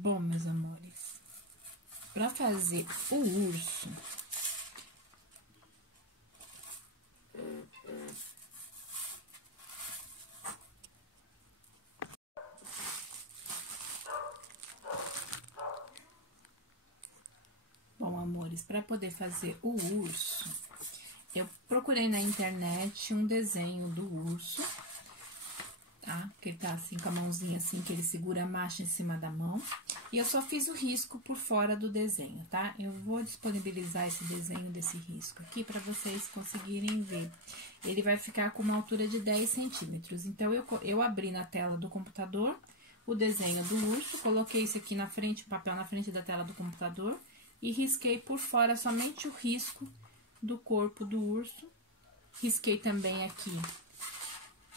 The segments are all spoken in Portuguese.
Bom, meus amores, para fazer o urso, para poder fazer o urso, eu procurei na internet um desenho do urso, tá? Que ele tá assim, com a mãozinha assim, que ele segura a macha em cima da mão. E eu só fiz o risco por fora do desenho, tá? Eu vou disponibilizar esse desenho desse risco aqui para vocês conseguirem ver. Ele vai ficar com uma altura de 10 centímetros. Então, eu abri na tela do computador o desenho do urso, coloquei isso aqui na frente, o papel na frente da tela do computador, e risquei por fora somente o risco do corpo do urso. Risquei também aqui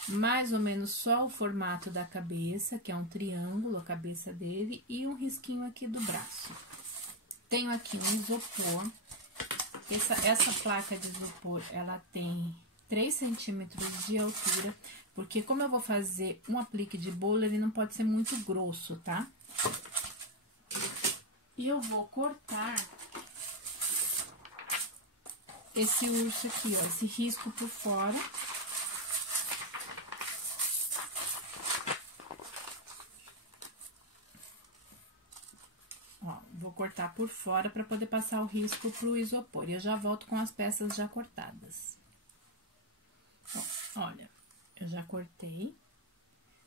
mais ou menos só o formato da cabeça, que é um triângulo, a cabeça dele, e um risquinho aqui do braço. Tenho aqui um isopor. Essa placa de isopor, ela tem 3 centímetros de altura, porque como eu vou fazer um aplique de bolo, ele não pode ser muito grosso, tá? E eu vou cortar esse urso aqui, ó, esse risco por fora. Ó, vou cortar por fora para poder passar o risco pro isopor. E eu já volto com as peças já cortadas. Ó, olha, eu já cortei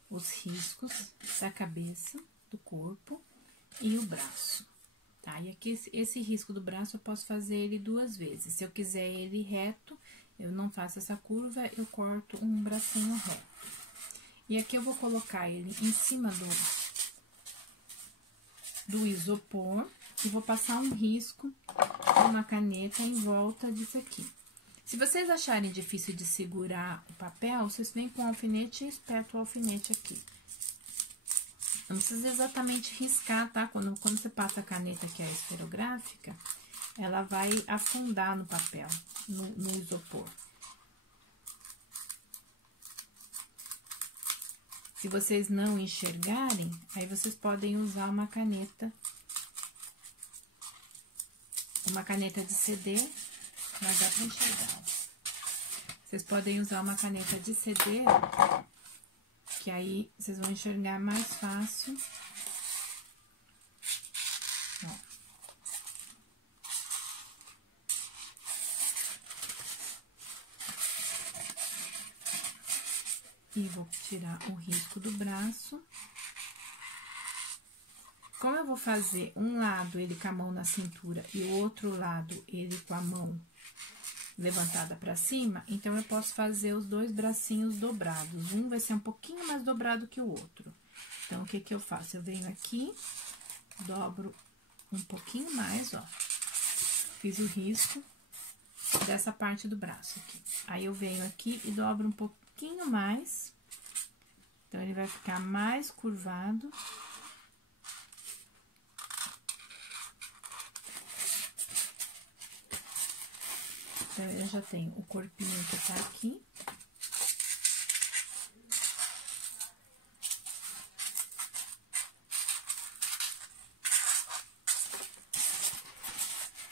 os riscos da cabeça, do corpo e o braço. Tá, e aqui, esse risco do braço, eu posso fazer ele 2 vezes. Se eu quiser ele reto, eu não faço essa curva, eu corto um bracinho reto. E aqui eu vou colocar ele em cima do isopor e vou passar um risco com uma caneta em volta disso aqui. Se vocês acharem difícil de segurar o papel, vocês vêm com o alfinete e espetam o alfinete aqui. Não precisa exatamente riscar, tá? Quando você passa a caneta, que é a esferográfica, ela vai afundar no papel, no isopor. Se vocês não enxergarem, aí vocês podem usar uma caneta de CD, mas dá pra enxergar. Vocês podem usar uma caneta de CD, que aí vocês vão enxergar mais fácil. Ó. E vou tirar o risco do braço. Como eu vou fazer um lado ele com a mão na cintura e o outro lado ele com a mão levantada pra cima, então eu posso fazer os 2 bracinhos dobrados. Um vai ser um pouquinho mais dobrado que o outro. Então, o que que eu faço? Eu venho aqui, dobro um pouquinho mais, ó. Fiz o risco dessa parte do braço aqui. Aí, eu venho aqui e dobro um pouquinho mais. Então, ele vai ficar mais curvado. Então, eu já tenho o corpinho que tá aqui.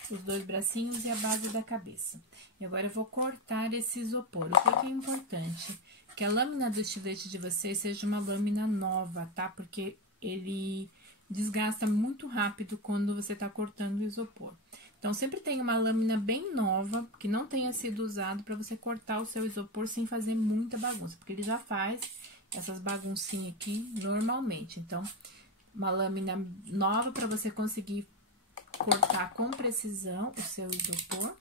Os 2 bracinhos e a base da cabeça. E agora, eu vou cortar esse isopor. O que é importante? Que a lâmina do estilete de vocês seja uma lâmina nova, tá? Porque ele desgasta muito rápido quando você tá cortando o isopor. Então, sempre tem uma lâmina bem nova, que não tenha sido usado, para você cortar o seu isopor sem fazer muita bagunça. Porque ele já faz essas baguncinhas aqui normalmente. Então, uma lâmina nova para você conseguir cortar com precisão o seu isopor.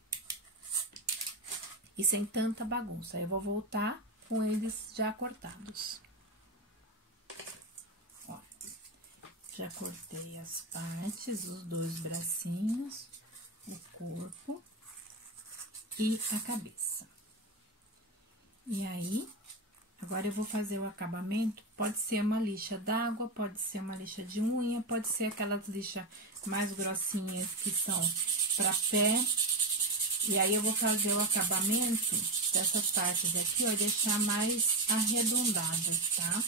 E sem tanta bagunça. Aí, eu vou voltar com eles já cortados. Ó, já cortei as partes, os 2 bracinhos, o corpo e a cabeça. E aí, agora eu vou fazer o acabamento. Pode ser uma lixa d'água, pode ser uma lixa de unha, pode ser aquelas lixas mais grossinhas que são para pé. E aí, eu vou fazer o acabamento dessas partes aqui, ó, deixar mais arredondadas, tá?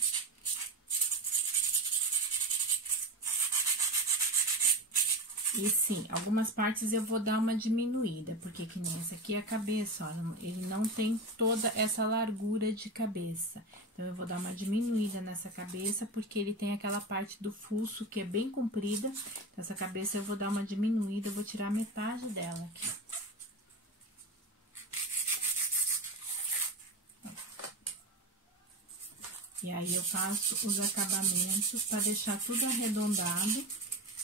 E sim, algumas partes eu vou dar uma diminuída, porque que nem essa aqui é a cabeça, ó, ele não tem toda essa largura de cabeça. Então, eu vou dar uma diminuída nessa cabeça, porque ele tem aquela parte do fuço que é bem comprida. Essa cabeça eu vou dar uma diminuída, eu vou tirar metade dela aqui. E aí, eu faço os acabamentos para deixar tudo arredondado,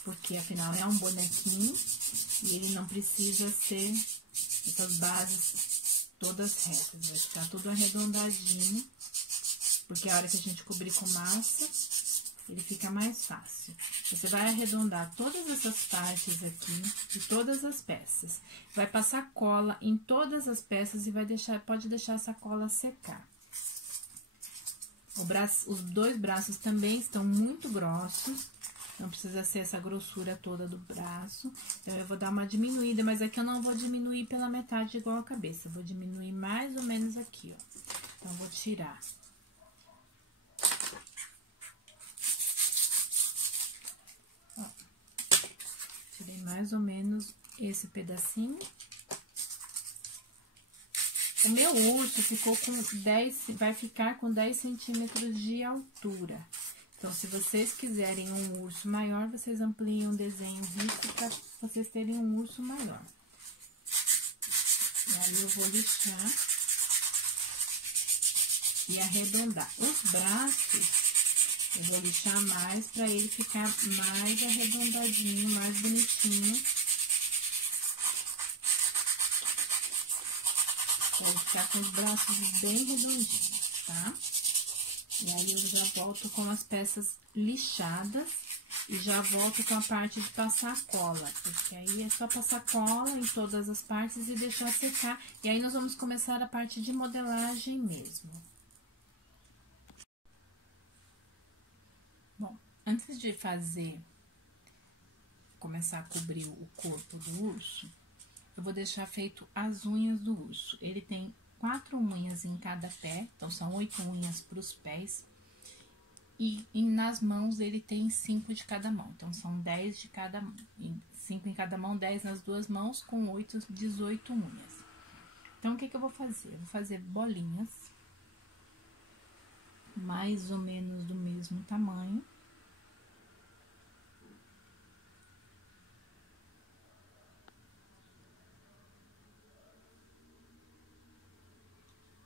porque afinal é um bonequinho e ele não precisa ser essas bases todas retas, vai ficar tudo arredondadinho, porque a hora que a gente cobrir com massa, ele fica mais fácil. Você vai arredondar todas essas partes aqui de todas as peças, vai passar cola em todas as peças e vai deixar, pode deixar essa cola secar. Os dois braços também estão muito grossos, não precisa ser essa grossura toda do braço. Então, eu vou dar uma diminuída, mas aqui eu não vou diminuir pela metade igual a cabeça. Eu vou diminuir mais ou menos aqui, ó. Então, vou tirar. Ó, tirei mais ou menos esse pedacinho. O meu urso ficou com 10, vai ficar com 10 centímetros de altura. Então, se vocês quiserem um urso maior, vocês ampliam o desenho disso para vocês terem um urso maior. Aí, eu vou lixar e arredondar. Os braços, eu vou lixar mais para ele ficar mais arredondadinho, mais bonitinho. Para ele ficar com os braços bem redondinhos, tá? E aí, eu já volto com as peças lixadas e já volto com a parte de passar cola, porque aí é só passar cola em todas as partes e deixar secar. E aí, nós vamos começar a parte de modelagem mesmo. Bom, antes de começar a cobrir o corpo do urso, eu vou deixar feito as unhas do urso. Ele tem 4 unhas em cada pé, então são 8 unhas para os pés. E nas mãos ele tem 5 de cada mão, então são 10 de cada mão. 5 em cada mão, 10 nas duas mãos, com 8, 18 unhas. Então, o que eu vou fazer? Eu vou fazer bolinhas, mais ou menos do mesmo tamanho.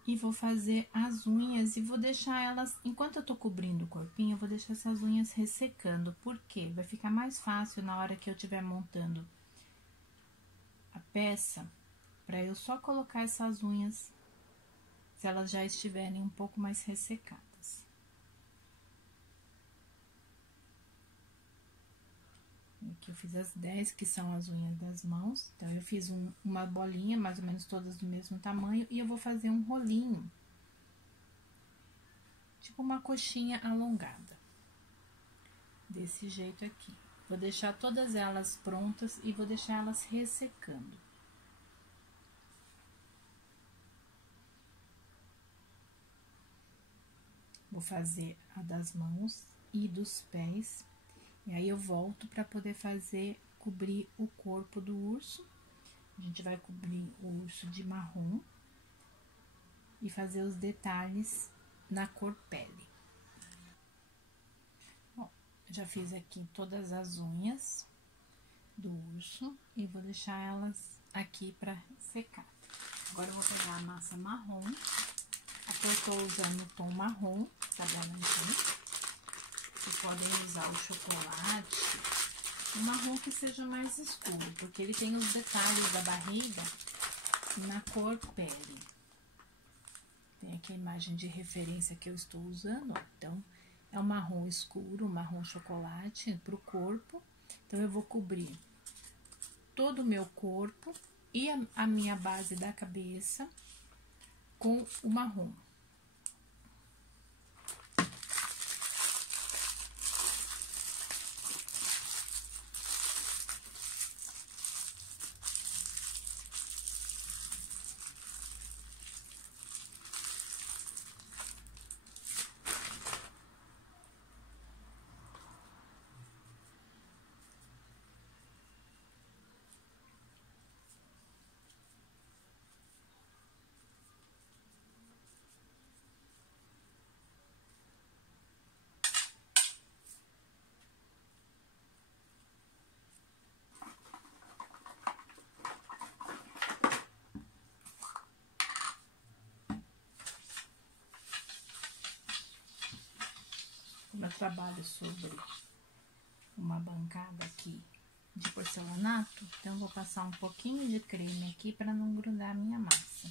E vou fazer as unhas e vou deixar elas, enquanto eu tô cobrindo o corpinho, eu vou deixar essas unhas ressecando, porque vai ficar mais fácil na hora que eu estiver montando a peça, para eu só colocar essas unhas, se elas já estiverem um pouco mais ressecadas. Aqui eu fiz as 10, que são as unhas das mãos. Então, eu fiz uma bolinha, mais ou menos todas do mesmo tamanho, e eu vou fazer um rolinho, tipo uma coxinha alongada, desse jeito aqui. Vou deixar todas elas prontas e vou deixar elas ressecando. Vou fazer a das mãos e dos pés. E aí, eu volto para poder cobrir o corpo do urso. A gente vai cobrir o urso de marrom e fazer os detalhes na cor pele. Bom, já fiz aqui todas as unhas do urso e vou deixar elas aqui para secar. Agora, eu vou pegar a massa marrom. Aqui eu tô usando o tom marrom, tá garantido. Vocês podem usar o chocolate, um marrom que seja mais escuro, porque ele tem os detalhes da barriga na cor pele. Tem aqui a imagem de referência que eu estou usando, ó. Então, é um marrom escuro, um marrom chocolate pro corpo. Então, eu vou cobrir todo o meu corpo e a minha base da cabeça com o marrom. Como eu trabalho sobre uma bancada aqui de porcelanato, então eu vou passar um pouquinho de creme aqui para não grudar a minha massa.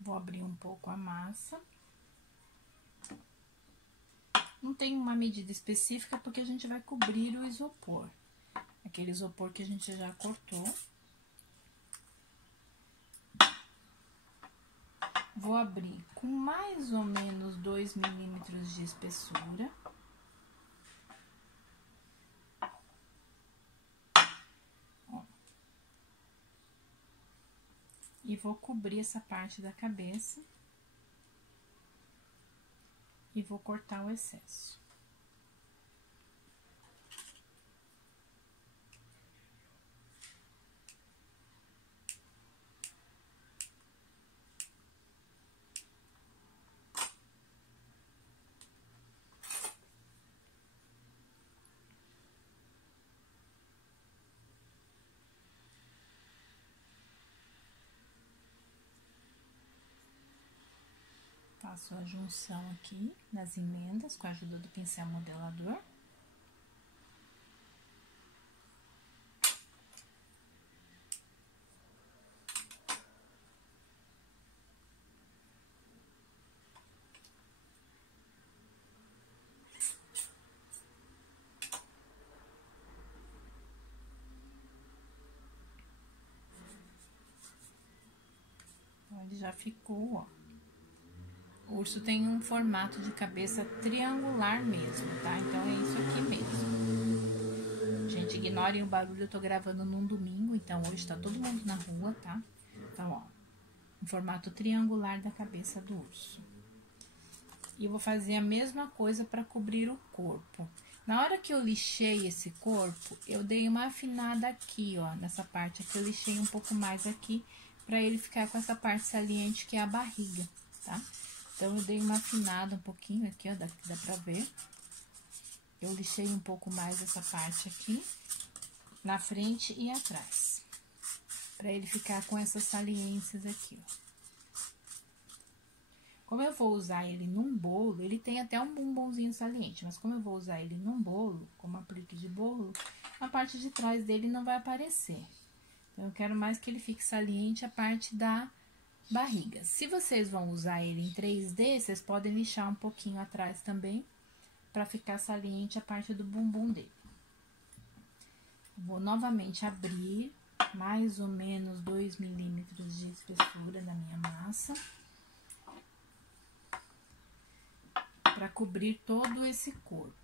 Vou abrir um pouco a massa. Não tem uma medida específica porque a gente vai cobrir o isopor. Aquele isopor que a gente já cortou. Vou abrir com mais ou menos 2 milímetros de espessura. Ó. E vou cobrir essa parte da cabeça. E vou cortar o excesso. Faço a junção aqui nas emendas com a ajuda do pincel modelador. Então, ele já ficou, ó. O urso tem um formato de cabeça triangular mesmo, tá? Então, é isso aqui mesmo. Gente, ignorem o barulho, eu tô gravando num domingo, então hoje tá todo mundo na rua, tá? Então, ó, um formato triangular da cabeça do urso. E eu vou fazer a mesma coisa para cobrir o corpo. Na hora que eu lixei esse corpo, eu dei uma afinada aqui, ó, nessa parte aqui, eu lixei um pouco mais aqui, pra ele ficar com essa parte saliente que é a barriga, tá? Então, eu dei uma afinada um pouquinho aqui, ó, dá pra ver. Eu lixei um pouco mais essa parte aqui, na frente e atrás. Pra ele ficar com essas saliências aqui, ó. Como eu vou usar ele num bolo, ele tem até um bumbumzinho saliente, mas como eu vou usar ele num bolo, como aplique de bolo, a parte de trás dele não vai aparecer. Então, eu quero mais que ele fique saliente a parte da barriga. Se vocês vão usar ele em 3D, vocês podem lixar um pouquinho atrás também, para ficar saliente a parte do bumbum dele. Vou novamente abrir mais ou menos 2 milímetros de espessura da minha massa, para cobrir todo esse corpo.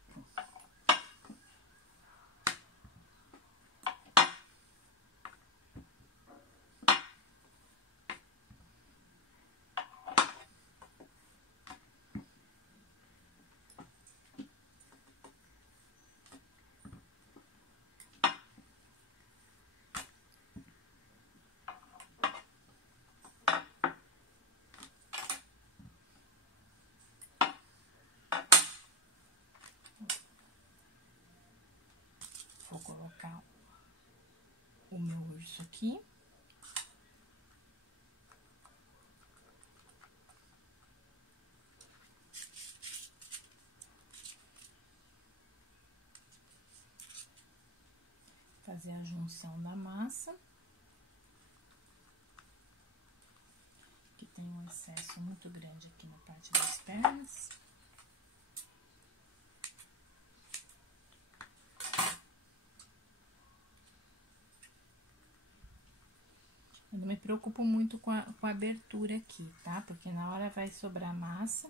Vou colocar o meu urso aqui. Fazer a junção da massa. Que tem um excesso muito grande aqui na parte das pernas. Eu não me preocupo muito com a abertura aqui, tá? Porque na hora vai sobrar massa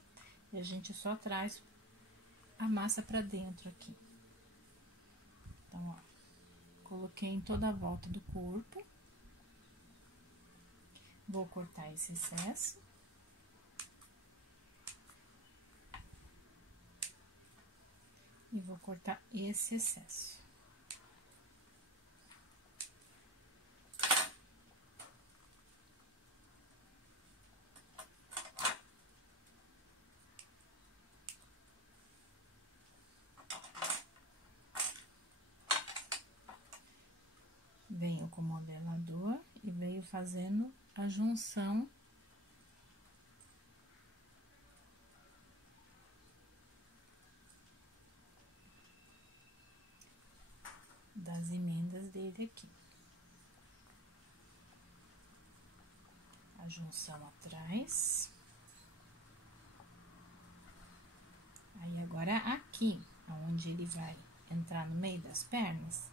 e a gente só traz a massa pra dentro aqui. Então, ó, coloquei em toda a volta do corpo. Vou cortar esse excesso. E vou cortar esse excesso. venho com o modelador e venho fazendo a junção das emendas dele aqui. A junção atrás. Aí, agora aqui, onde ele vai entrar no meio das pernas,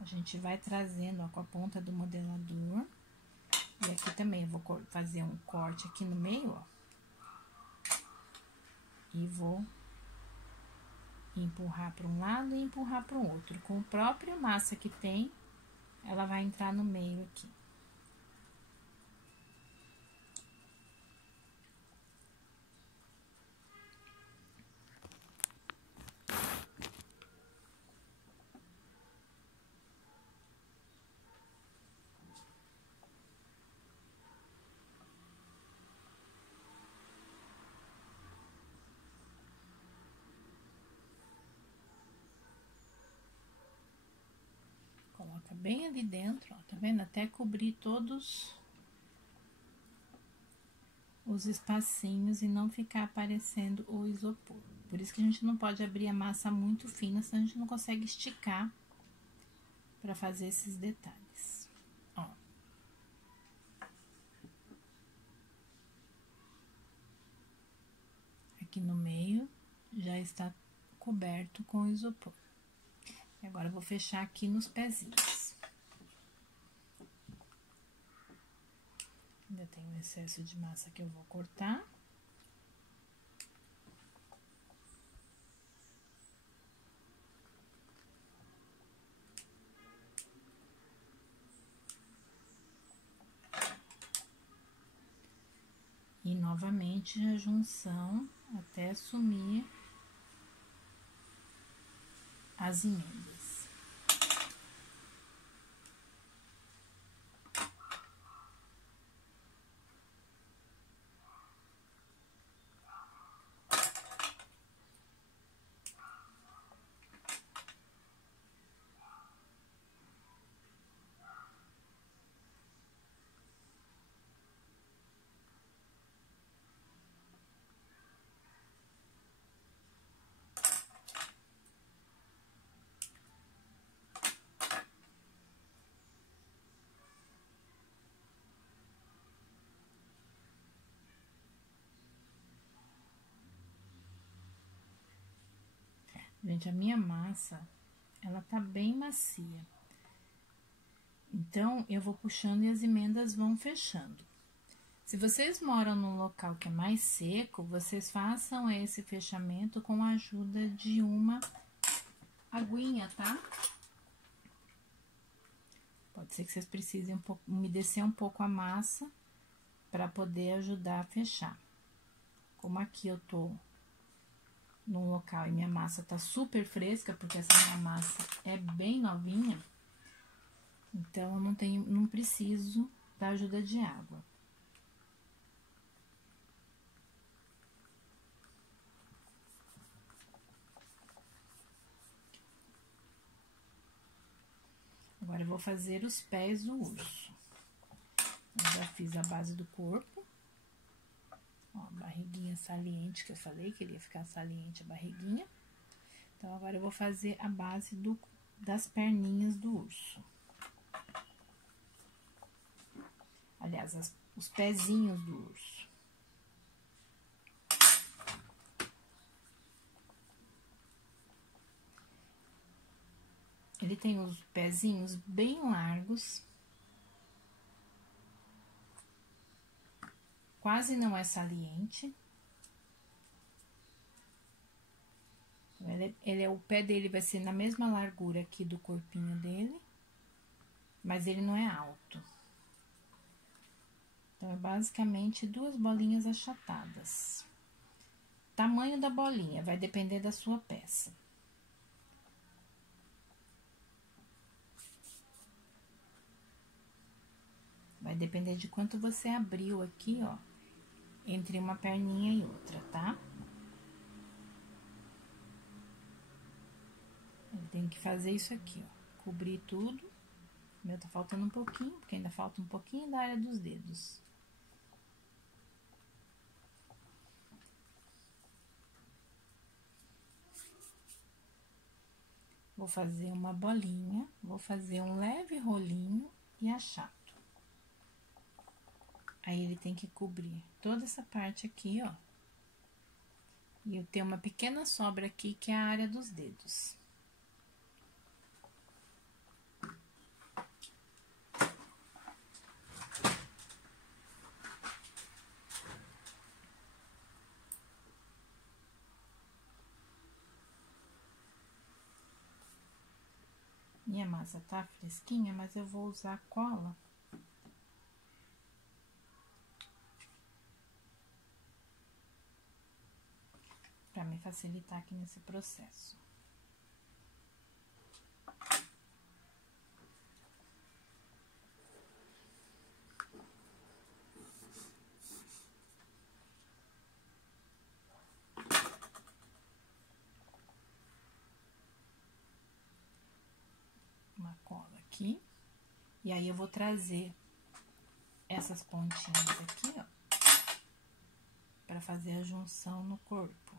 a gente vai trazendo, ó, com a ponta do modelador. E aqui também eu vou fazer um corte aqui no meio, ó. E vou empurrar para um lado e empurrar para o outro. Com a própria massa que tem, ela vai entrar no meio aqui. Coloca bem ali dentro, ó, tá vendo? Até cobrir todos os espacinhos e não ficar aparecendo o isopor. Por isso que a gente não pode abrir a massa muito fina, senão a gente não consegue esticar para fazer esses detalhes. Ó. Aqui no meio já está coberto com isopor. Agora, eu vou fechar aqui nos pezinhos. Ainda tem um excesso de massa que eu vou cortar. E, novamente, a junção até sumir as emendas. Gente, a minha massa, ela tá bem macia. Então, eu vou puxando e as emendas vão fechando. Se vocês moram num local que é mais seco, vocês façam esse fechamento com a ajuda de uma aguinha, tá? Pode ser que vocês precisem umedecer um pouco a massa para poder ajudar a fechar. Como aqui eu tô num local e minha massa tá super fresca, porque essa minha massa é bem novinha, então eu não preciso da ajuda de água. Agora eu vou fazer os pés do urso. Eu já fiz a base do corpo. Ó, a barriguinha saliente, que eu falei que ele ia ficar saliente a barriguinha. Então, agora eu vou fazer a base das perninhas do urso. Aliás, os pezinhos do urso. Ele tem os pezinhos bem largos. Quase não é saliente. O pé dele vai ser na mesma largura aqui do corpinho dele, mas ele não é alto. Então, é basicamente 2 bolinhas achatadas. Tamanho da bolinha vai depender da sua peça. Vai depender de quanto você abriu aqui, ó, entre uma perninha e outra, tá? Tem que fazer isso aqui, ó, cobrir tudo O meu tá faltando um pouquinho, porque ainda falta um pouquinho da área dos dedos. Vou fazer uma bolinha, vou fazer um leve rolinho e achato. Aí, ele tem que cobrir toda essa parte aqui, ó. E eu tenho uma pequena sobra aqui, que é a área dos dedos. Minha massa tá fresquinha, mas eu vou usar cola. Pra me facilitar aqui nesse processo. Uma cola aqui. E aí, eu vou trazer essas pontinhas aqui, ó, pra fazer a junção no corpo.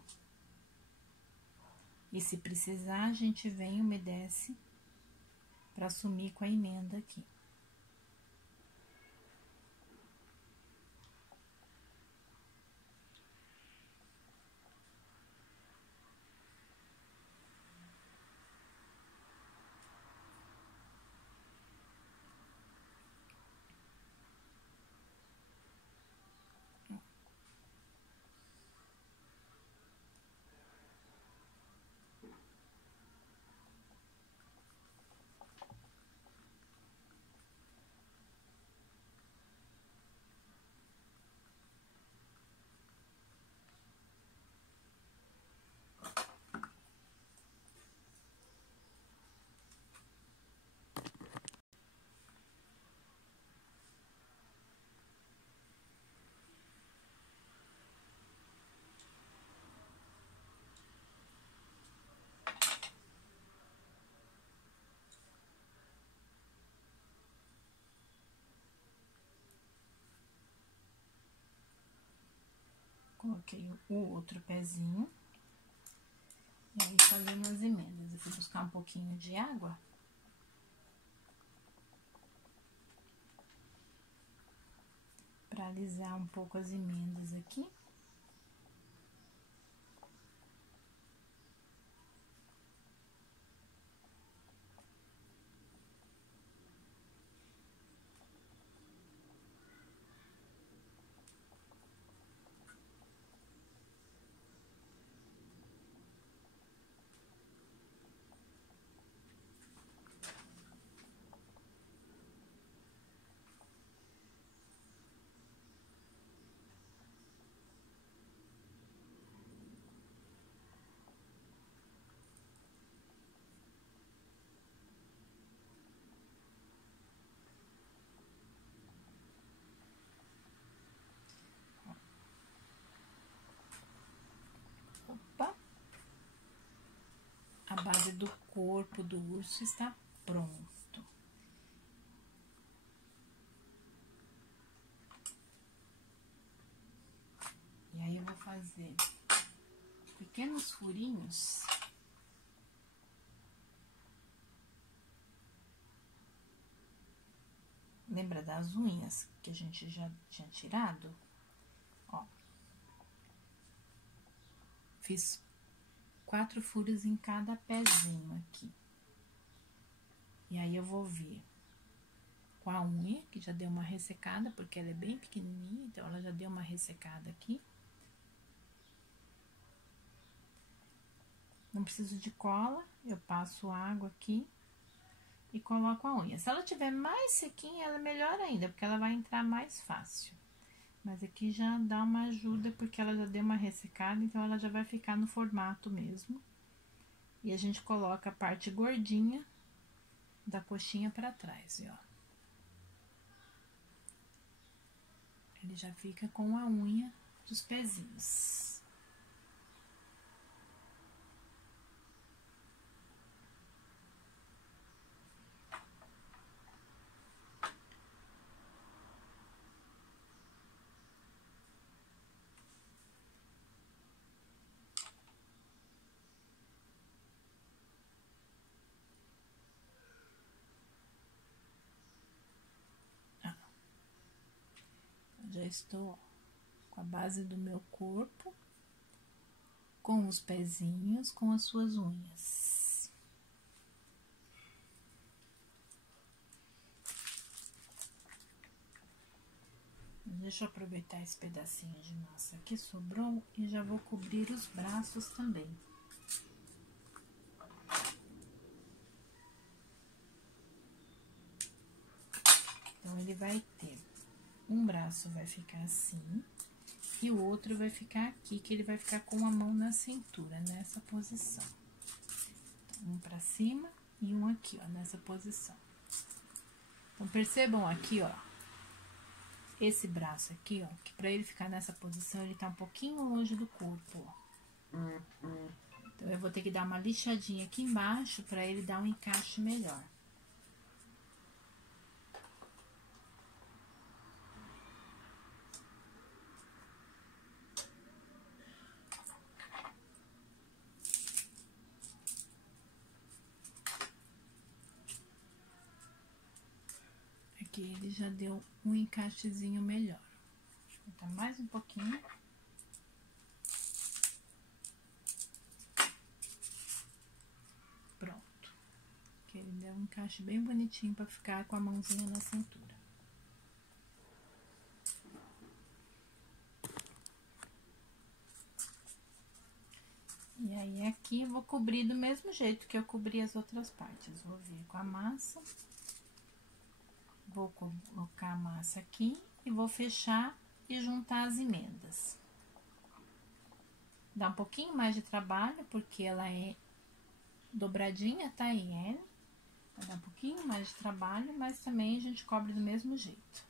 E se precisar, a gente vem e umedece pra sumir com a emenda aqui. Coloquei o outro pezinho. E aí, fazendo as emendas. Eu fui buscar um pouquinho de água. Pra alisar um pouco as emendas aqui. Opa! A base do corpo do urso está pronto. E aí, eu vou fazer pequenos furinhos. Lembra das unhas que a gente já tinha tirado? Ó. Fiz 4 furos em cada pezinho aqui. E aí, eu vou vir com a unha, que já deu uma ressecada, porque ela é bem pequenininha, então ela já deu uma ressecada aqui. Não preciso de cola, eu passo água aqui e coloco a unha. Se ela tiver mais sequinha, ela é melhor ainda, porque ela vai entrar mais fácil. Mas aqui já dá uma ajuda, porque ela já deu uma ressecada, então ela já vai ficar no formato mesmo. E a gente coloca a parte gordinha da coxinha pra trás, ó. Ele já fica com a unha dos pezinhos. Já estou, ó, com a base do meu corpo, com os pezinhos, com as suas unhas. Deixa eu aproveitar esse pedacinho de massa que sobrou e já vou cobrir os braços também. Então, ele vai ter, um braço vai ficar assim, e o outro vai ficar aqui, que ele vai ficar com a mão na cintura, nessa posição. Então, um pra cima e um aqui, ó, nessa posição. Então, percebam aqui, ó, esse braço aqui, ó, que pra ele ficar nessa posição, ele tá um pouquinho longe do corpo, ó. Então, eu vou ter que dar uma lixadinha aqui embaixo pra ele dar um encaixe melhor. Aqui ele já deu um encaixezinho melhor. Deixa eu botar mais um pouquinho. Pronto. Aqui ele deu um encaixe bem bonitinho pra ficar com a mãozinha na cintura. E aí, aqui eu vou cobrir do mesmo jeito que eu cobri as outras partes. Vou vir com a massa. Vou colocar a massa aqui e vou fechar e juntar as emendas. Dá um pouquinho mais de trabalho, porque ela é dobradinha, tá, em L. Vai dar um pouquinho mais de trabalho, mas também a gente cobre do mesmo jeito.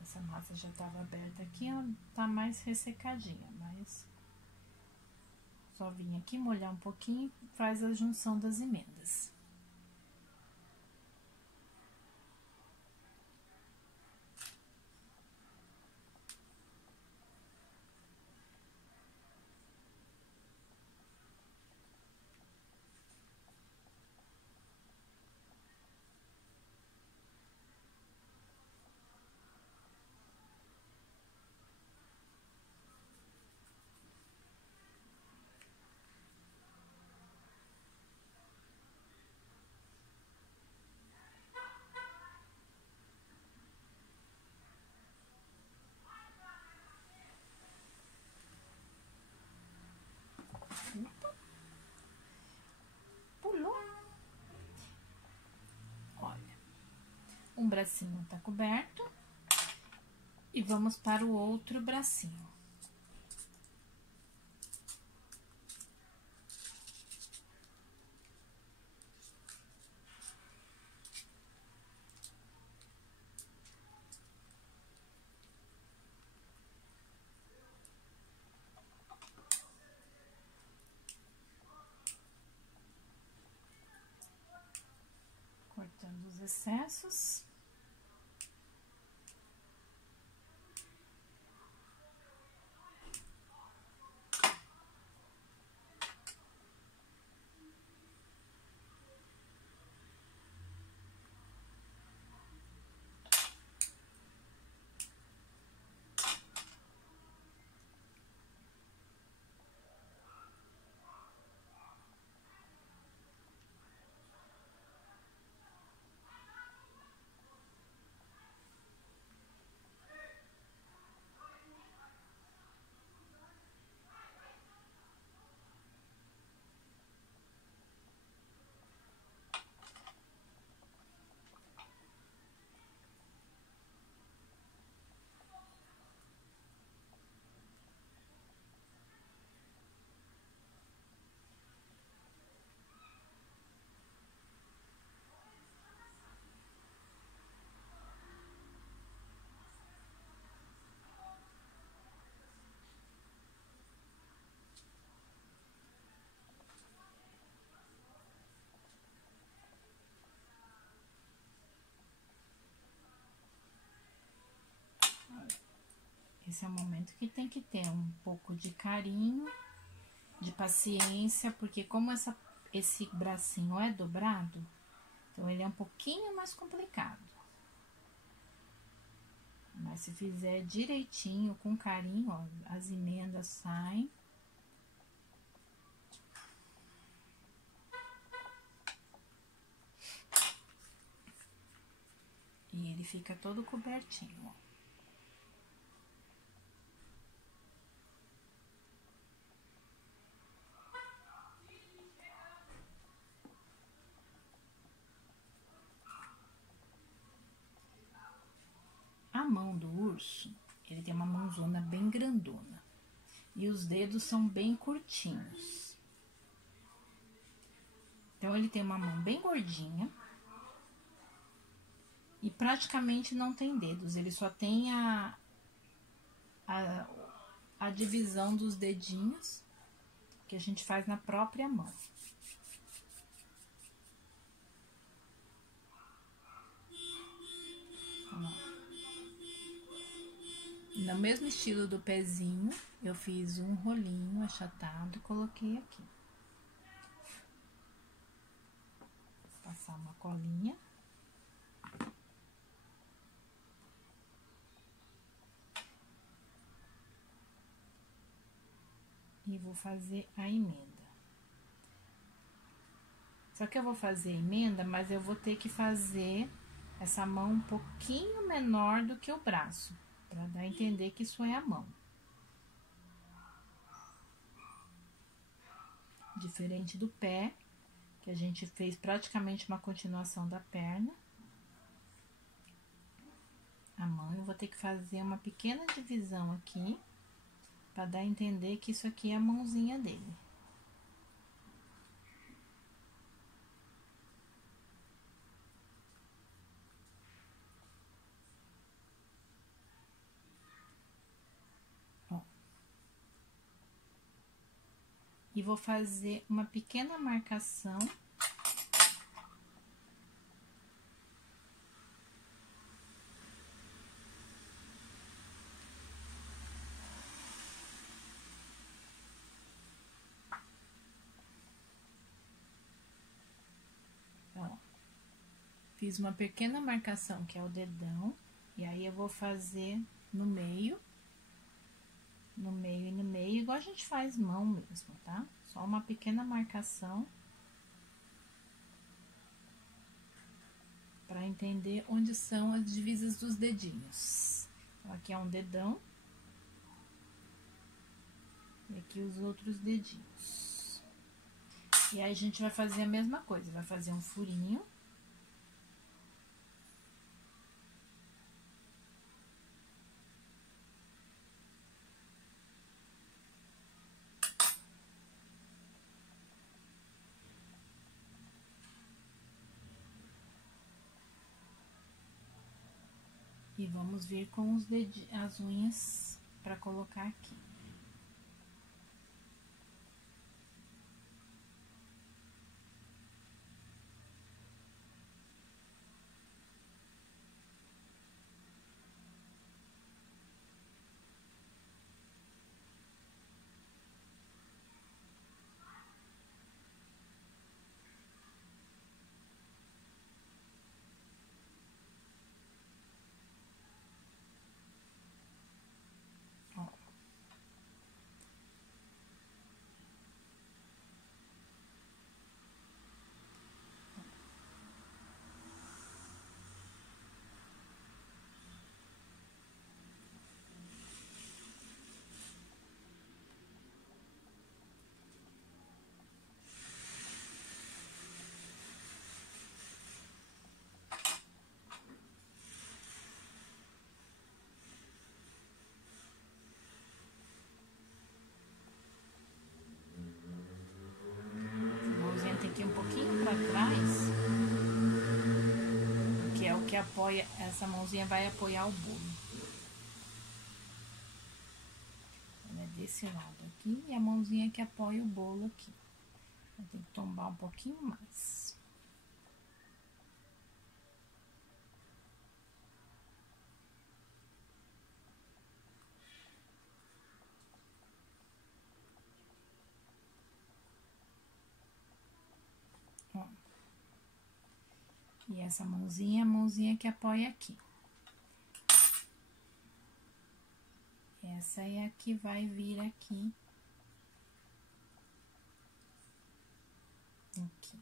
Essa massa já tava aberta aqui, ela tá mais ressecadinha, mas só vim aqui molhar um pouquinho, faz a junção das emendas. Pulou. Olha, um bracinho tá coberto e vamos para o outro bracinho. Cortando os excessos. Esse é o momento que tem que ter um pouco de carinho, de paciência, porque como esse bracinho é dobrado, então ele é um pouquinho mais complicado. Mas se fizer direitinho, com carinho, ó, as emendas saem. E ele fica todo cobertinho, ó. A mão do urso, ele tem uma mãozona bem grandona. E os dedos são bem curtinhos. Então, ele tem uma mão bem gordinha. E praticamente não tem dedos. Ele só tem a divisão dos dedinhos que a gente faz na própria mão. No mesmo estilo do pezinho, eu fiz um rolinho achatado e coloquei aqui. Vou passar uma colinha. E vou fazer a emenda. Só que eu vou fazer a emenda, mas eu vou ter que fazer essa mão um pouquinho menor do que o braço, para dar a entender que isso é a mão. Diferente do pé, que a gente fez praticamente uma continuação da perna. A mão eu vou ter que fazer uma pequena divisão aqui, para dar a entender que isso aqui é a mãozinha dele. Ó. E vou fazer uma pequena marcação. Fiz uma pequena marcação, que é o dedão, e aí eu vou fazer no meio e no meio, igual a gente faz mão mesmo, tá? Só uma pequena marcação, para entender onde são as divisas dos dedinhos. Então, aqui é um dedão, e aqui os outros dedinhos. E aí, a gente vai fazer a mesma coisa, vai fazer um furinho. E vamos vir com os as unhas para colocar aqui. Tem que ir um pouquinho para trás, que é o que apoia, essa mãozinha vai apoiar o bolo. Ela é desse lado aqui e a mãozinha que apoia o bolo aqui. Tem que tombar um pouquinho mais. E essa mãozinha é a mãozinha que apoia aqui. Essa é a que vai vir aqui. Aqui.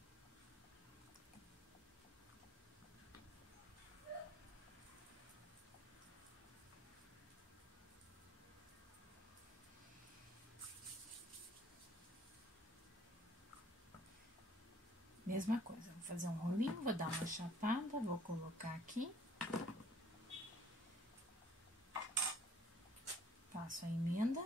Mesma coisa, vou fazer um rolinho, vou dar uma chapada, vou colocar aqui. Faço a emenda.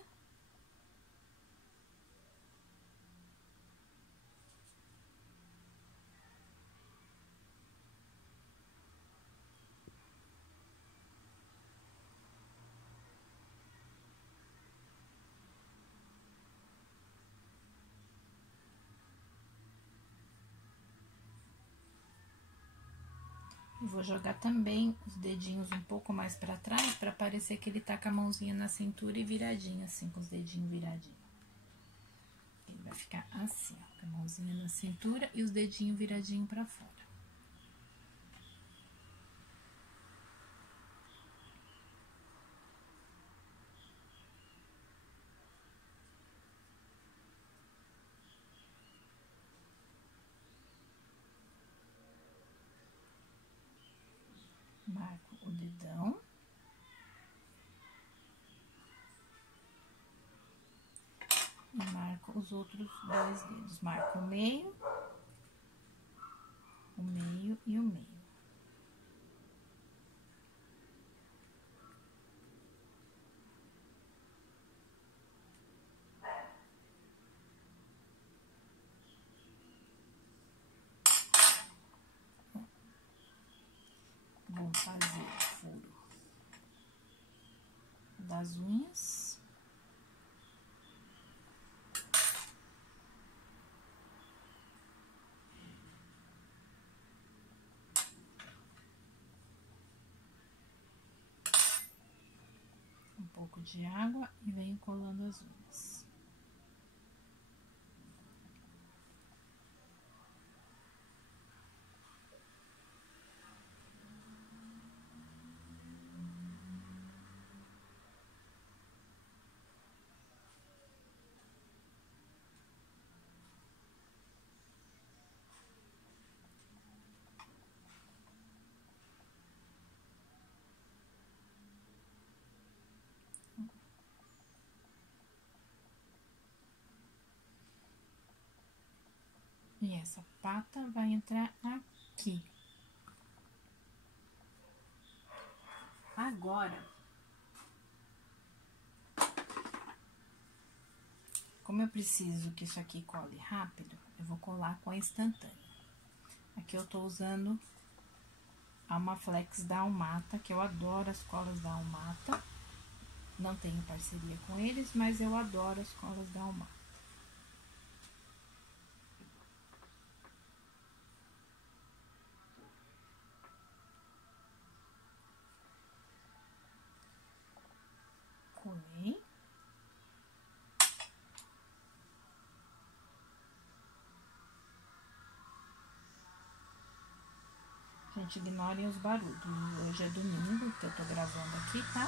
E vou jogar também os dedinhos um pouco mais pra trás, pra parecer que ele tá com a mãozinha na cintura e viradinho, assim, com os dedinhos viradinhos. Ele vai ficar assim, ó, com a mãozinha na cintura e os dedinhos viradinhos pra fora. Marco o dedão. E marco os outros 2 dedos. Marco o meio e o meio. Vou fazer o furo das unhas. Um pouco de água e venho colando as unhas. E essa pata vai entrar aqui. Agora, como eu preciso que isso aqui cole rápido, eu vou colar com a instantânea. Aqui eu tô usando a Amaflex da Almata, que eu adoro as colas da Almata. Não tenho parceria com eles, mas eu adoro as colas da Almata. Colei. Gente, ignorem os barulhos. Hoje é domingo que eu tô gravando aqui, tá?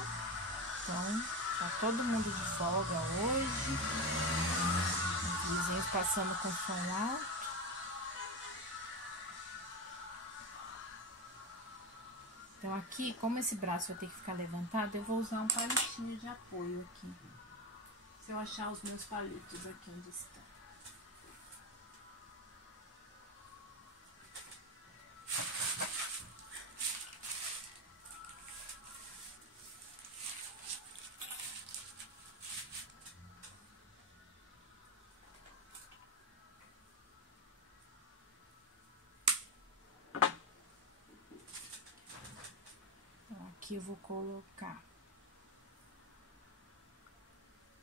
Então, tá todo mundo de folga hoje. Os vizinhos passando com som alto. Então, aqui, como esse braço vai ter que ficar levantado, eu vou usar um palitinho de apoio aqui. Se eu achar os meus palitos aqui onde estão. Aqui eu vou colocar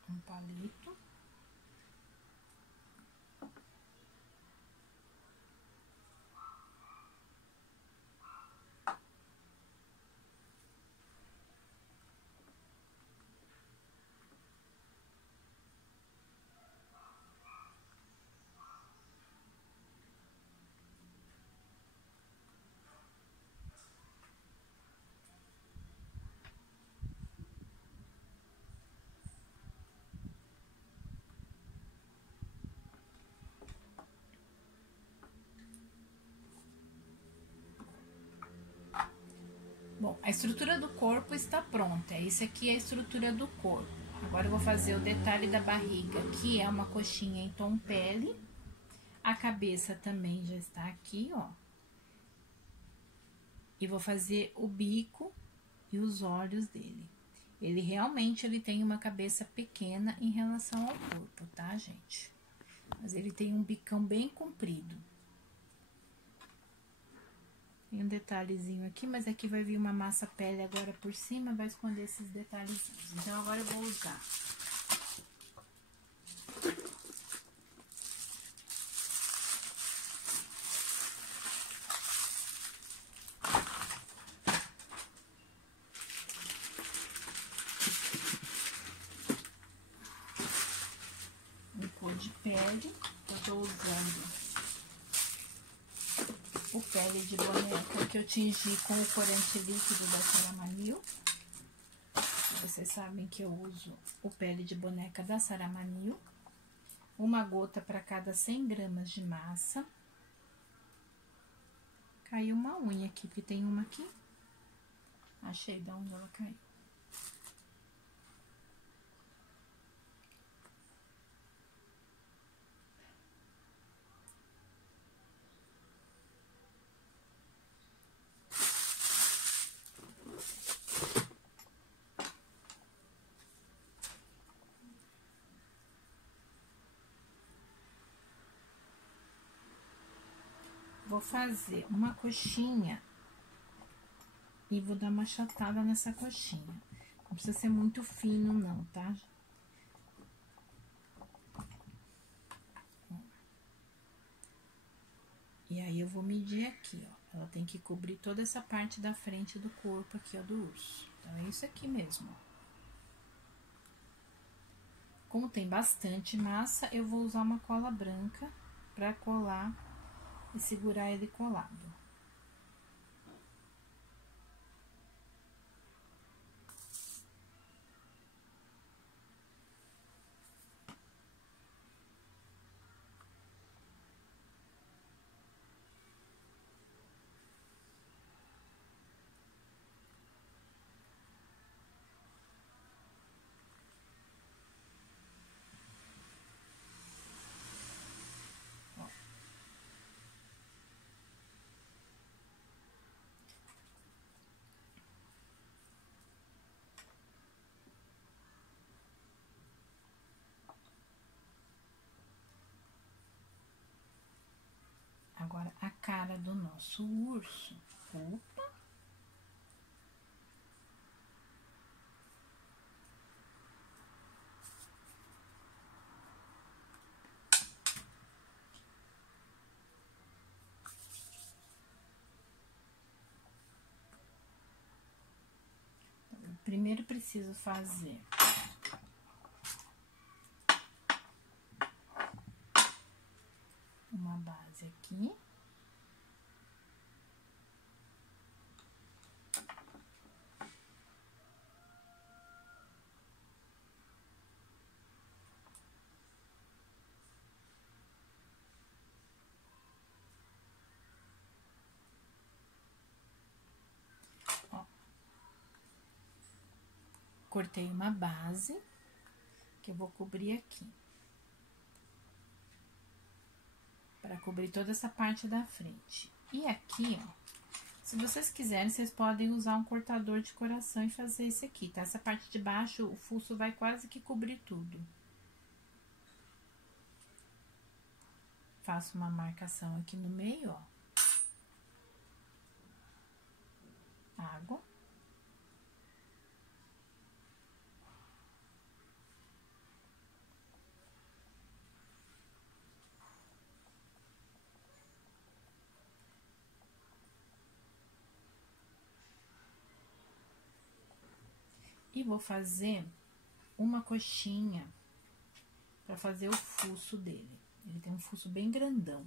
um palito. Bom, a estrutura do corpo está pronta. Esse aqui é a estrutura do corpo. Agora eu vou fazer o detalhe da barriga, que é uma coxinha em tom pele. A cabeça também já está aqui, ó. E vou fazer o bico e os olhos dele. Ele realmente tem uma cabeça pequena em relação ao corpo, tá, gente? Mas ele tem um bicão bem comprido. Tem um detalhezinho aqui, mas aqui vai vir uma massa pele agora por cima, vai esconder esses detalhezinhos. Então, agora eu vou usar um cor de pele. Eu tô usando o pele de boneca que eu tingi com o corante líquido da Saramanil. Vocês sabem que eu uso o pele de boneca da Saramanil. Uma gota para cada 100 gramas de massa. Caiu uma unha aqui, porque tem uma aqui. Achei de onde ela caiu. Vou fazer uma coxinha e vou dar uma achatada nessa coxinha. Não precisa ser muito fino, não, tá? E aí, eu vou medir aqui, ó. Ela tem que cobrir toda essa parte da frente do corpo aqui, ó, do urso. Então, é isso aqui mesmo, ó. Como tem bastante massa, eu vou usar uma cola branca pra colar e segurar ele colado. Agora, a cara do nosso urso. Opa! Primeiro, preciso fazer uma base aqui. Cortei uma base, que eu vou cobrir aqui. Para cobrir toda essa parte da frente. E aqui, ó, se vocês quiserem, vocês podem usar um cortador de coração e fazer isso aqui, tá? Essa parte de baixo, o fuço vai quase que cobrir tudo. Faço uma marcação aqui no meio, ó. Água. E vou fazer uma coxinha para fazer o fuço dele. Ele tem um fuço bem grandão.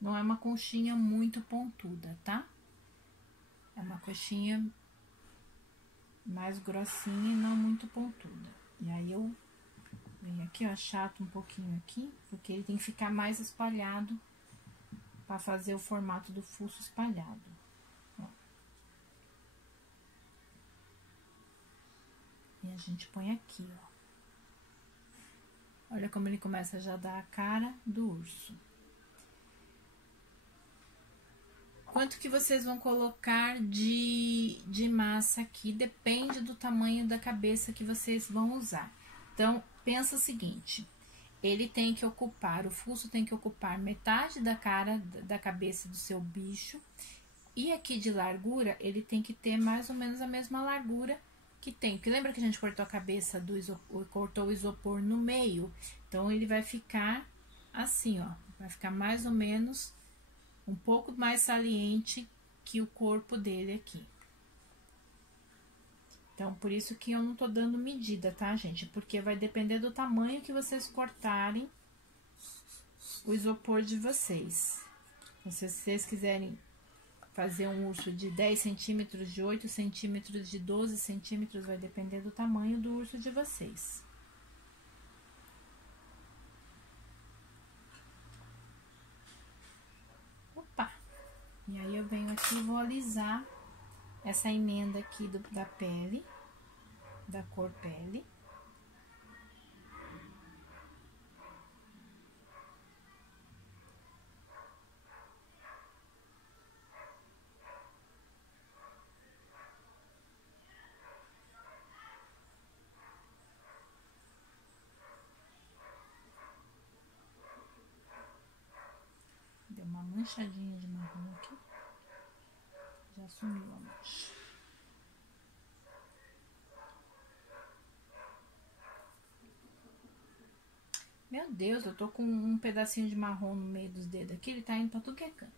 Não é uma conchinha muito pontuda, tá? É uma coxinha mais grossinha e não muito pontuda. E aí, eu Vem aqui, ó, achato um pouquinho aqui, porque ele tem que ficar mais espalhado para fazer o formato do fuço espalhado. Ó. E a gente põe aqui, ó. Olha como ele começa já a dar a cara do urso. Quanto que vocês vão colocar de massa aqui? Depende do tamanho da cabeça que vocês vão usar. Então, pensa o seguinte, ele tem que ocupar, o fuço tem que ocupar metade da cara, da cabeça do seu bicho. E aqui de largura, ele tem que ter mais ou menos a mesma largura que tem. Porque lembra que a gente cortou a cabeça do isopor, cortou o isopor no meio? Então, ele vai ficar assim, ó. Vai ficar mais ou menos um pouco mais saliente que o corpo dele aqui. Então, por isso que eu não tô dando medida, tá, gente? Porque vai depender do tamanho que vocês cortarem o isopor de vocês. Então, se vocês quiserem fazer um urso de 10 centímetros, de 8 centímetros, de 12 centímetros, vai depender do tamanho do urso de vocês. Opa! E aí, eu venho aqui e vou alisar essa emenda aqui da pele, da cor pele. Deu uma manchadinha de marrom aqui. Já sumiu a mancha. Meu Deus, eu tô com um pedacinho de marrom no meio dos dedos aqui, ele tá indo pra tudo que é canto.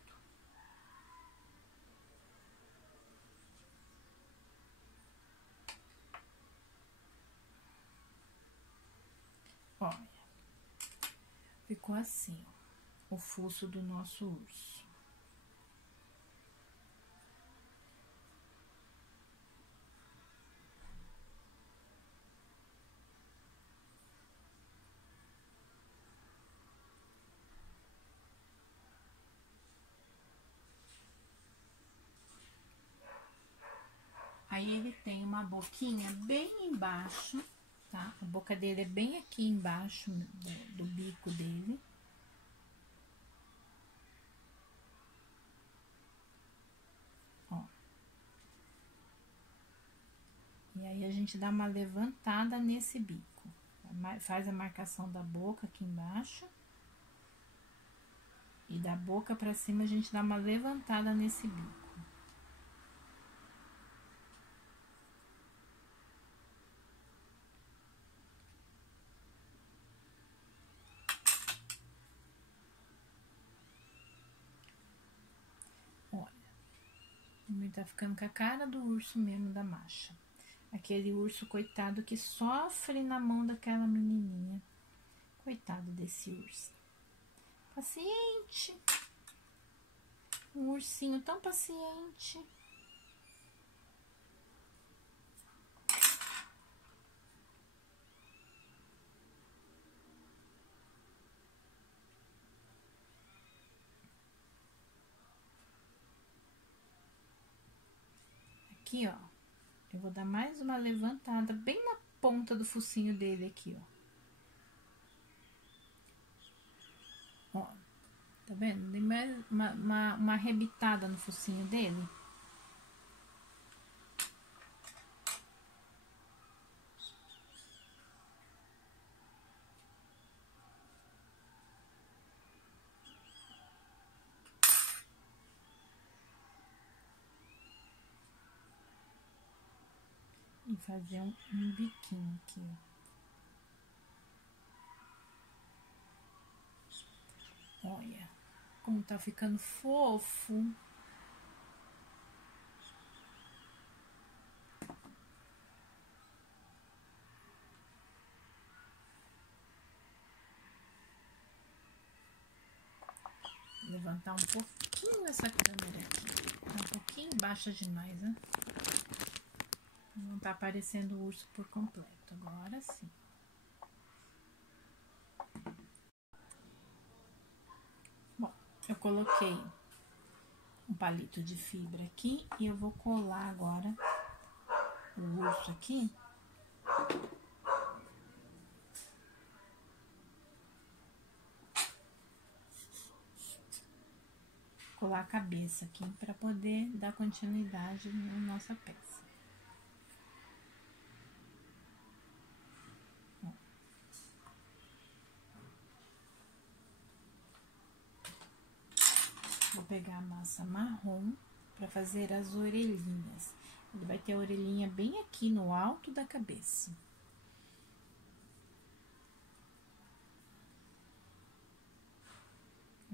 Olha, ficou assim, ó, o fuço do nosso urso. Aí, ele tem uma boquinha bem embaixo, tá? A boca dele é bem aqui embaixo do bico dele. Ó. E aí, a gente dá uma levantada nesse bico. Faz a marcação da boca aqui embaixo. E da boca pra cima, a gente dá uma levantada nesse bico. Tá ficando com a cara do urso mesmo da Masha. Aquele urso coitado que sofre na mão daquela menininha. Coitado desse urso. Paciente. Um ursinho tão paciente. Aqui, ó, eu vou dar mais uma levantada bem na ponta do focinho dele aqui, ó. Ó, tá vendo? Dei mais uma arrebitada no focinho dele. E fazer um biquinho aqui, ó. Olha como tá ficando fofo. Vou levantar um pouquinho essa câmera aqui. Tá um pouquinho baixa demais, né? Não tá aparecendo o urso por completo. Agora sim. coloquei um palito de fibra aqui e eu vou colar agora o urso aqui. Colar a cabeça aqui para poder dar continuidade na nossa peça. Vou pegar a massa marrom para fazer as orelhinhas. Ele vai ter a orelhinha bem aqui no alto da cabeça.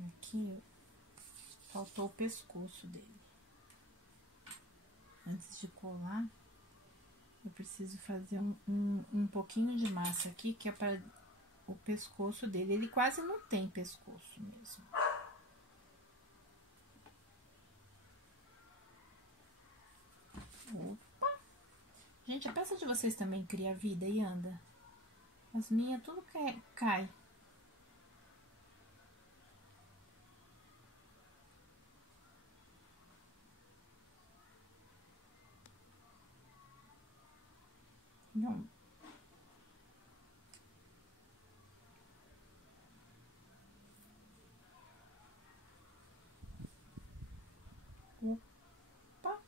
Aqui, faltou o pescoço dele. Antes de colar, eu preciso fazer um pouquinho de massa aqui, que é para o pescoço dele. Ele quase não tem pescoço mesmo. Opa! Gente, a peça de vocês também cria vida e anda. As minhas tudo cai. Não. Opa!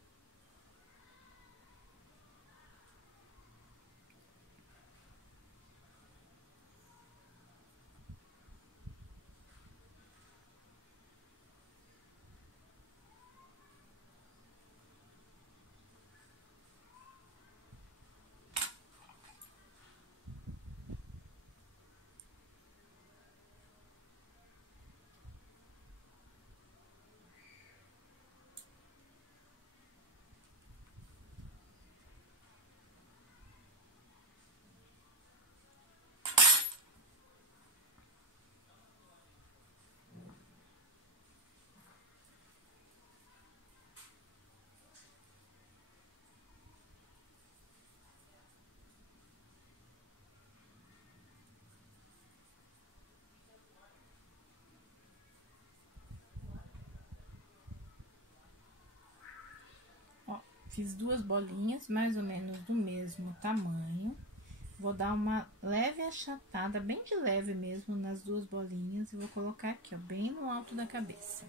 Ó, fiz duas bolinhas, mais ou menos do mesmo tamanho. Vou dar uma leve achatada, bem de leve mesmo, nas duas bolinhas. E vou colocar aqui, ó, bem no alto da cabeça.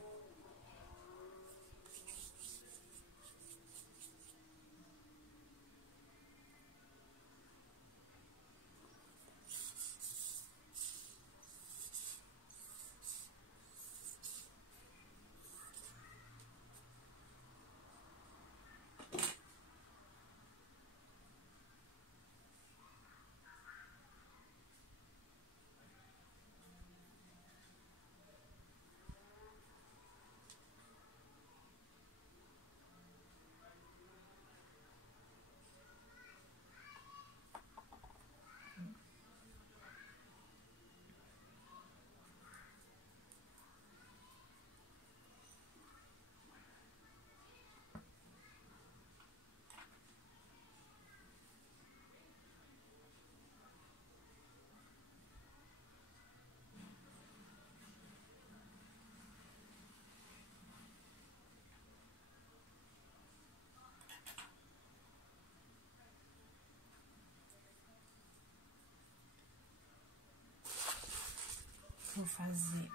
Vou fazer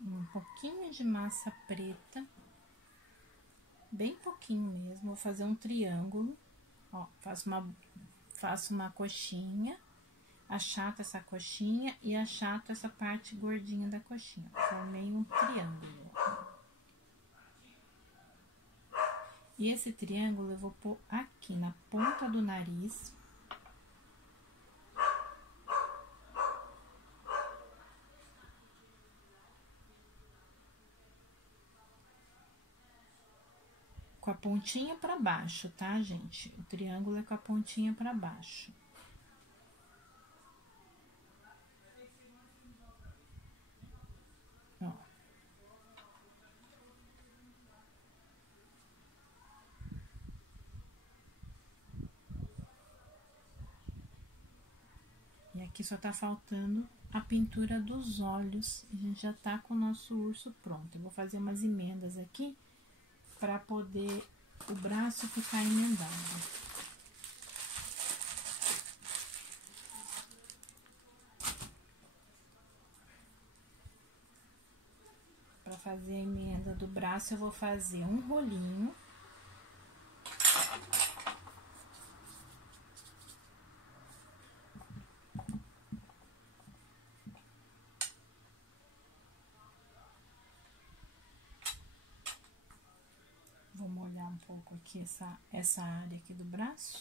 um pouquinho de massa preta, bem pouquinho mesmo. Vou fazer um triângulo, ó, faço uma coxinha, achato essa coxinha e achato essa parte gordinha da coxinha. Formei um triângulo. E esse triângulo eu vou pôr aqui na ponta do nariz. Com a pontinha pra baixo, tá, gente? O triângulo é com a pontinha pra baixo. Ó. E aqui só tá faltando a pintura dos olhos. A gente já tá com o nosso urso pronto. Eu vou fazer umas emendas aqui para poder o braço ficar emendado. Para fazer a emenda do braço, eu vou fazer um rolinho. Vou molhar um pouco aqui essa área aqui do braço.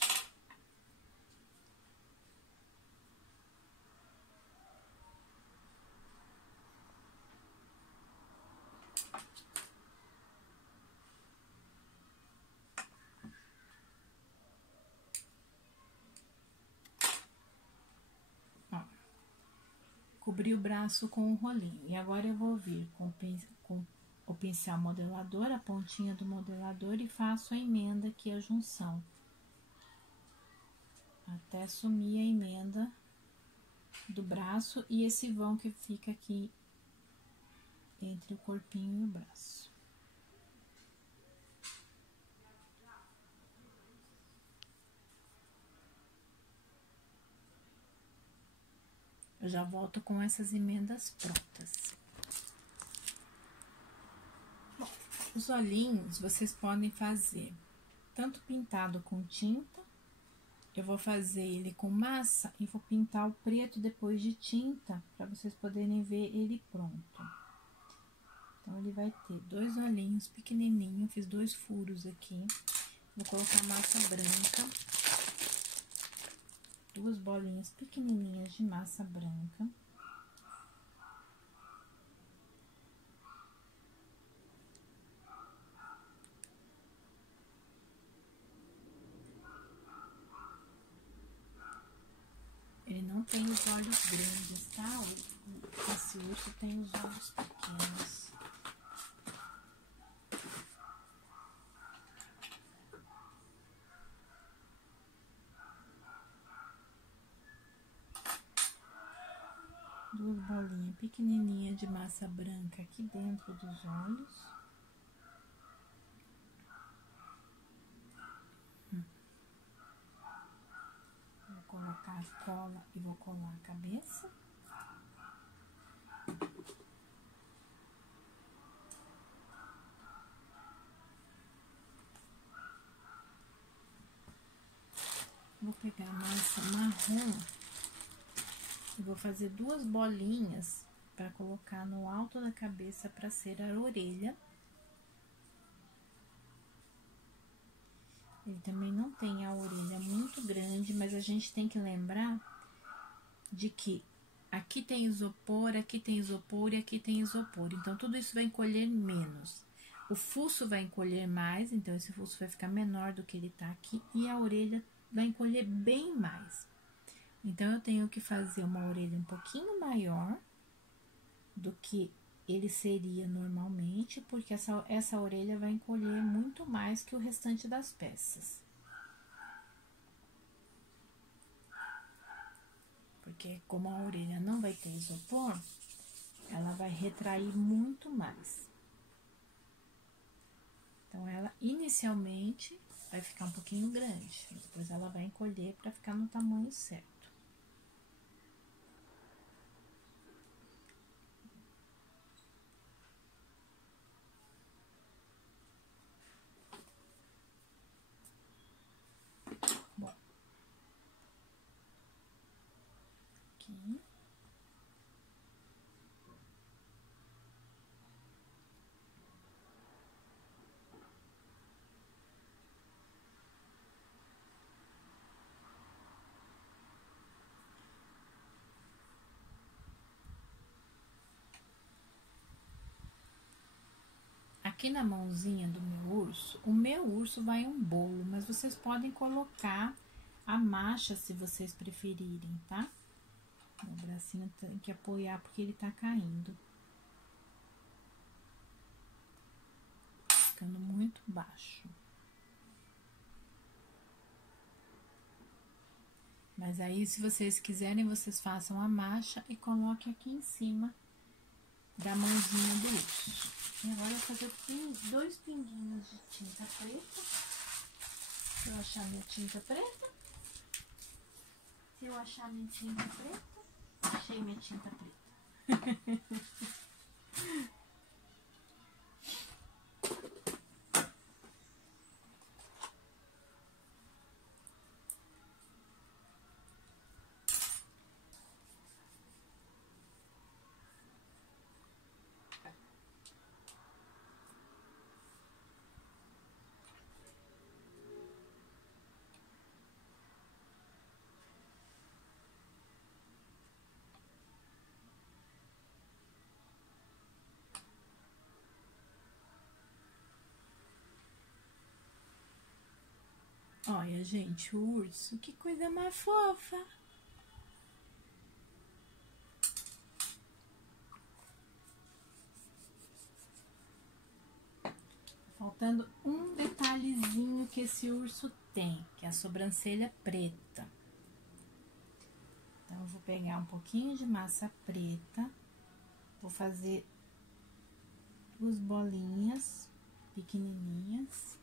Ó, cobri o braço com um rolinho. E agora eu vou vir com o pincel modelador, a pontinha do modelador, e faço a emenda aqui, a junção. Até sumir a emenda do braço e esse vão que fica aqui entre o corpinho e o braço. Eu já volto com essas emendas prontas. Bom, os olhinhos vocês podem fazer tanto pintado com tinta. Eu vou fazer ele com massa e vou pintar o preto depois de tinta, para vocês poderem ver ele pronto. Então, ele vai ter 2 olhinhos pequenininhos, fiz 2 furos aqui. Vou colocar massa branca, 2 bolinhas pequenininhas de massa branca. Ele não tem os olhos grandes, tá? Esse urso tem os olhos pequenos. Duas bolinhas pequenininhas de massa branca aqui dentro dos olhos. Vou colocar a cola e vou colar a cabeça. Vou pegar a massa marrom e vou fazer 2 bolinhas para colocar no alto da cabeça para ser a orelha. Ele também não tem a orelha muito grande, mas a gente tem que lembrar de que aqui tem isopor, aqui tem isopor e aqui tem isopor. Então, tudo isso vai encolher menos. O fuço vai encolher mais, então esse fuço vai ficar menor do que ele tá aqui. E a orelha vai encolher bem mais. Então, eu tenho que fazer uma orelha um pouquinho maior do que ele seria normalmente, porque essa orelha vai encolher muito mais que o restante das peças. Porque como a orelha não vai ter isopor, ela vai retrair muito mais. Então, ela inicialmente vai ficar um pouquinho grande, depois ela vai encolher para ficar no tamanho certo. Bom, aqui. Aqui na mãozinha do meu urso, o meu urso vai um bolo, mas vocês podem colocar a macha se vocês preferirem, tá? O bracinho tem que apoiar porque ele tá caindo. Ficando muito baixo. Mas aí, se vocês quiserem, vocês façam a macha e coloquem aqui em cima da mãozinha do urso. E agora eu vou fazer 2 pinguinhos de tinta preta. Se eu achar minha tinta preta. Se eu achar minha tinta preta. Achei minha tinta preta. Olha, gente, o urso, que coisa mais fofa. Faltando um detalhezinho que esse urso tem, que é a sobrancelha preta. Então, eu vou pegar um pouquinho de massa preta, vou fazer 2 bolinhas pequenininhas.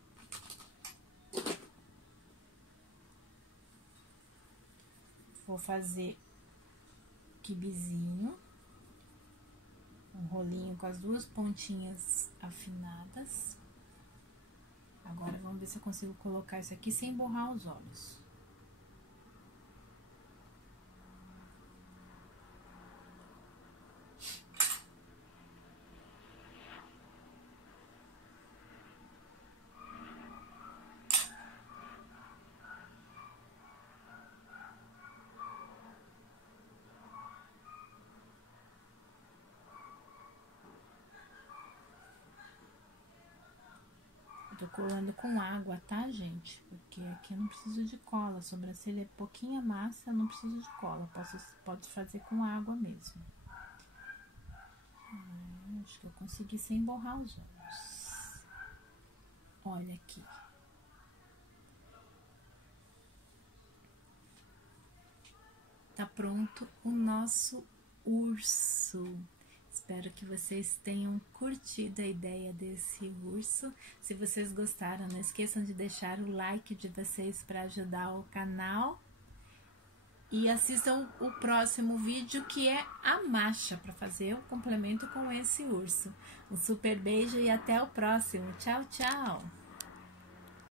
Vou fazer quibizinho, um rolinho com as 2 pontinhas afinadas. Agora, vamos ver se eu consigo colocar isso aqui sem borrar os olhos. Tô colando com água, tá, gente? Porque aqui eu não preciso de cola. A sobrancelha é pouquinha massa, eu não preciso de cola. Pode fazer com água mesmo. Acho que eu consegui sem borrar os olhos. Olha aqui. Tá pronto o nosso urso. Espero que vocês tenham curtido a ideia desse urso. Se vocês gostaram, não esqueçam de deixar o like de vocês para ajudar o canal. E assistam o próximo vídeo, que é a macha, para fazer o complemento com esse urso. Um super beijo e até o próximo. Tchau, tchau!